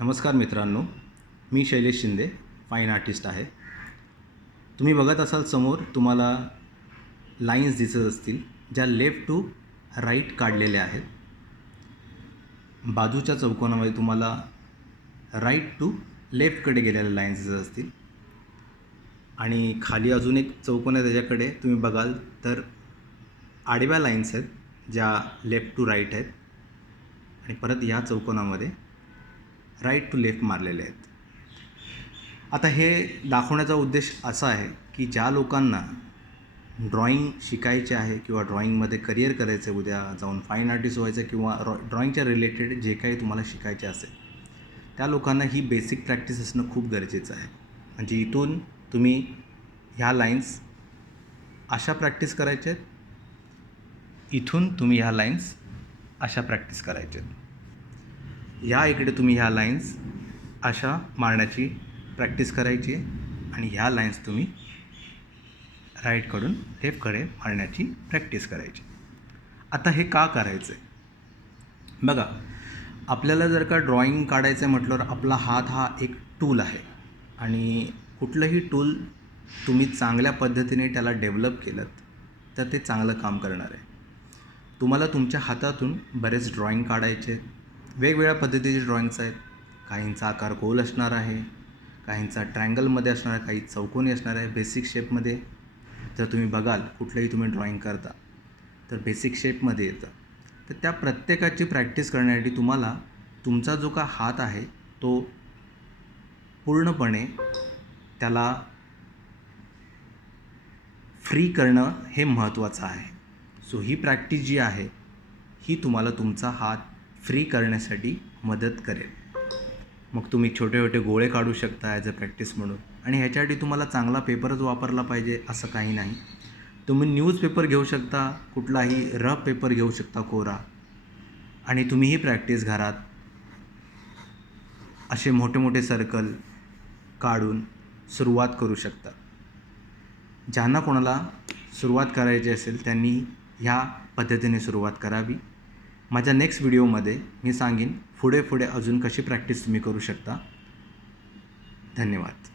नमस्कार मित्रांनो, मी Shailesh Shinde, fine artist आहे. तुम्ही बघत असाल समोर तुम्हाला लाईन्स दिसत असतील, ज्या लेफ्ट टू राईट काढलेल्या आहेत. बाजूच्या चौकोनामध्ये तुम्हाला राईट टू लेफ्टकडे गेलेल्या लाईन्स दिसत असतील आणि खाली अजून एक चौकोन आहे, त्याच्याकडे तुम्ही बघाल तर आडव्या लाईन्स आहेत, ज्या लेफ्ट टू राईट आहेत आणि परत या चौकोनामध्ये राईट टू लेफ्ट मारलेले आहेत. आता हे दाखवण्याचा उद्देश असा आहे की ज्या लोकांना ड्रॉईंग शिकायचे आहे किंवा ड्रॉईंगमध्ये करिअर करायचं आहे, उद्या जाऊन फाईन आर्टिस्ट व्हायचं किंवा ड्रॉईंगच्या रिलेटेड जे काही तुम्हाला शिकायचे असेल, त्या लोकांना ही बेसिक प्रॅक्टिस असणं खूप गरजेचं आहे. म्हणजे इथून तुम्ही ह्या लाईन्स अशा प्रॅक्टिस करायच्या आहेत, इथून तुम्ही ह्या लाईन्स अशा प्रॅक्टिस करायच्या आहेत, या इकडे तुम्ही ह्या लाईन्स अशा मारण्याची प्रॅक्टिस करायची आणि ह्या लाईन्स तुम्ही राईटकडून लेफ्टकडे मारण्याची प्रॅक्टिस करायची. आता हे का करायचं आहे? बघा, आपल्याला जर का ड्रॉईंग काढायचं आहे म्हटल्यावर आपला हात हा एक टूल आहे आणि कुठलंही टूल तुम्ही चांगल्या पद्धतीने त्याला डेव्हलप केलं तर ते चांगलं काम करणार आहे. तुम्हाला तुमच्या हातातून बरेच ड्रॉईंग काढायचे, वेगवेगळ्या पद्धतीचे ड्रॉईंग्स आहेत. काहींचा आकार गोल असणार आहे, काहींचा ट्रायंगलमध्ये असणार आहे, काही चौकोनी असणार आहे, बेसिक शेपमध्ये. जर तुम्ही बघाल कुठलंही तुम्ही ड्रॉईंग करता तर बेसिक शेपमध्ये येतं. तर त्या प्रत्येकाची प्रॅक्टिस करण्यासाठी तुम्हाला तुमचा जो का हात आहे तो पूर्णपणे त्याला फ्री करणं हे महत्त्वाचं आहे. सो ही प्रॅक्टिस जी आहे ही तुम्हाला तुमचा हात फ्री करण्यासाठी मदत करेल. मग तुम्ही छोटे छोटे गोळे काढू शकता ॲज अ प्रॅक्टिस म्हणून. आणि ह्याच्यासाठी तुम्हाला चांगला पेपरच वापरला पाहिजे असं काही नाही. तुम्ही न्यूजपेपर घेऊ शकता, कुठलाही रफ पेपर घेऊ शकता कोरा, आणि तुम्ही ही प्रॅक्टिस घरात असे मोठे मोठे सर्कल काढून सुरुवात करू शकता. ज्यांना कोणाला सुरुवात करायची असेल त्यांनी ह्या पद्धतीने सुरुवात करावी. माझ्या नेक्स्ट व्हिडिओमध्ये मी सांगेन पुढे अजून कशी प्रॅक्टिस तुम्ही करू शकता. धन्यवाद.